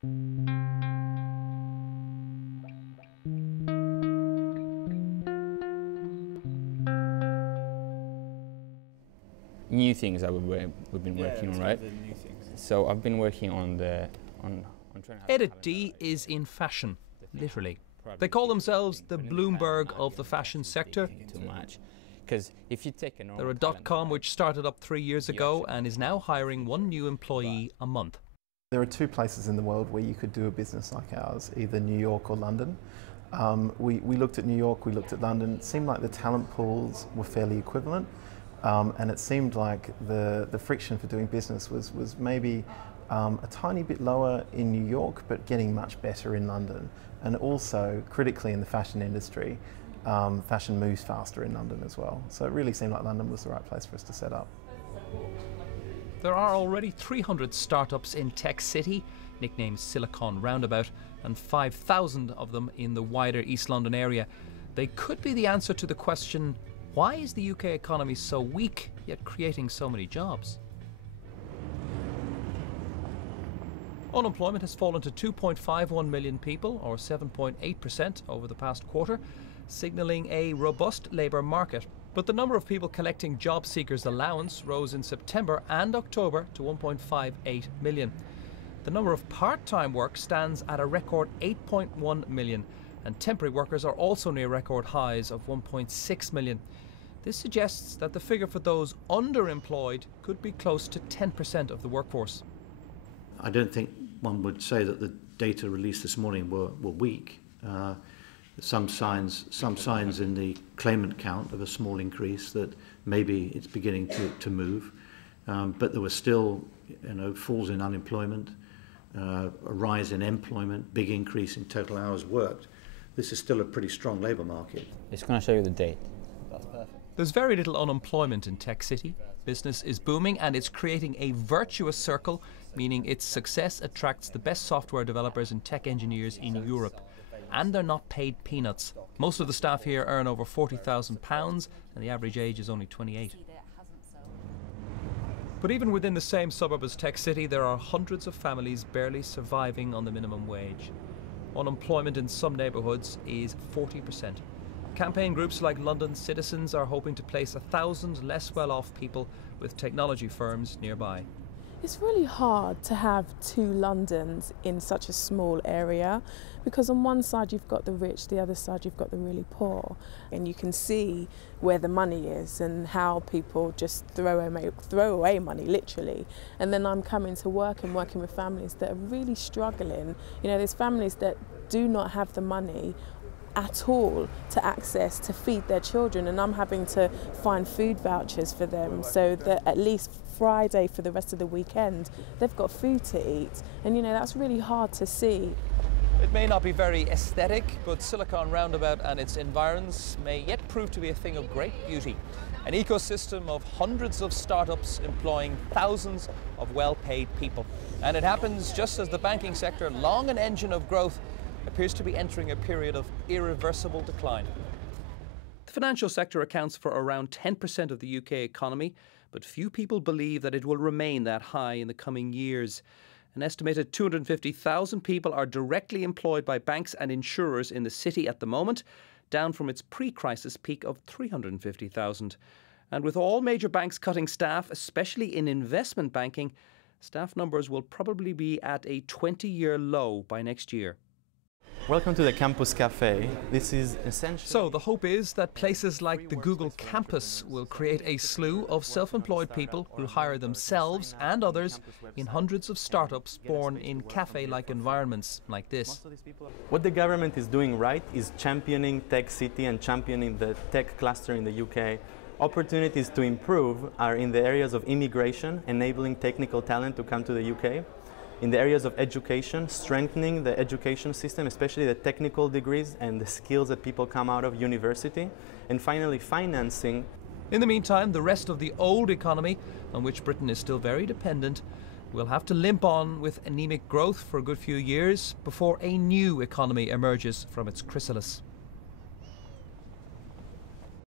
New things that we've been working on, right? New things. So I've been working on trying to Edit D is in fashion, literally. They call themselves the Bloomberg of the fashion sector. Too much, because if you take a normal They're a dot-com which started up 3 years ago and is now hiring one new employee a month. There are two places in the world where you could do a business like ours, either New York or London. We looked at New York, we looked at London. It seemed like the talent pools were fairly equivalent, and it seemed like the friction for doing business was maybe a tiny bit lower in New York, but getting much better in London. And also, critically in the fashion industry, fashion moves faster in London as well. So it really seemed like London was the right place for us to set up. There are already 300 startups in Tech City, nicknamed Silicon Roundabout, and 5,000 of them in the wider East London area. They could be the answer to the question, why is the UK economy so weak, yet creating so many jobs? Unemployment has fallen to 2.51 million people, or 7.8% over the past quarter, signalling a robust labour market. But the number of people collecting job seekers' allowance rose in September and October to 1.58 million. The number of part-time work stands at a record 8.1 million, and temporary workers are also near record highs of 1.6 million. This suggests that the figure for those underemployed could be close to 10% of the workforce. I don't think one would say that the data released this morning were weak. Some signs in the claimant count of a small increase that maybe it's beginning to move, but there were still, falls in unemployment, a rise in employment, big increase in total hours worked. This is still a pretty strong labour market. It's going to show you the date. That's perfect. There's very little unemployment in Tech City. Business is booming and it's creating a virtuous circle, meaning its success attracts the best software developers and tech engineers in Europe. And they're not paid peanuts. Most of the staff here earn over £40,000 and the average age is only 28. But even within the same suburb as Tech City, there are hundreds of families barely surviving on the minimum wage. Unemployment in some neighbourhoods is 40%. Campaign groups like London Citizens are hoping to place 1,000 less well-off people with technology firms nearby. It's really hard to have two Londons in such a small area, because on one side you've got the rich, the other side you've got the really poor, and you can see where the money is and how people just throw away money, literally. And then I'm coming to work and working with families that are really struggling. There's families that do not have the money at all to access to feed their children, and I'm having to find food vouchers for them so that at least Friday for the rest of the weekend they've got food to eat, and that's really hard to see. It may not be very aesthetic, but Silicon Roundabout and its environs may yet prove to be a thing of great beauty. An ecosystem of hundreds of startups employing thousands of well-paid people. And it happens just as the banking sector, long an engine of growth, appears to be entering a period of irreversible decline. The financial sector accounts for around 10% of the UK economy, but few people believe that it will remain that high in the coming years. An estimated 250,000 people are directly employed by banks and insurers in the city at the moment, down from its pre-crisis peak of 350,000. And with all major banks cutting staff, especially in investment banking, staff numbers will probably be at a 20-year low by next year. Welcome to the Campus Cafe. This is essentially... So the hope is that places like the Google campus will create a slew of self-employed people who hire themselves and others in hundreds of startups born in cafe-like environments like this. What the government is doing right is championing Tech City and championing the tech cluster in the UK. Opportunities to improve are in the areas of immigration, enabling technical talent to come to the UK. In the areas of education, strengthening the education system, especially the technical degrees and the skills that people come out of university. And finally, financing. In the meantime, the rest of the old economy, on which Britain is still very dependent, will have to limp on with anemic growth for a good few years before a new economy emerges from its chrysalis.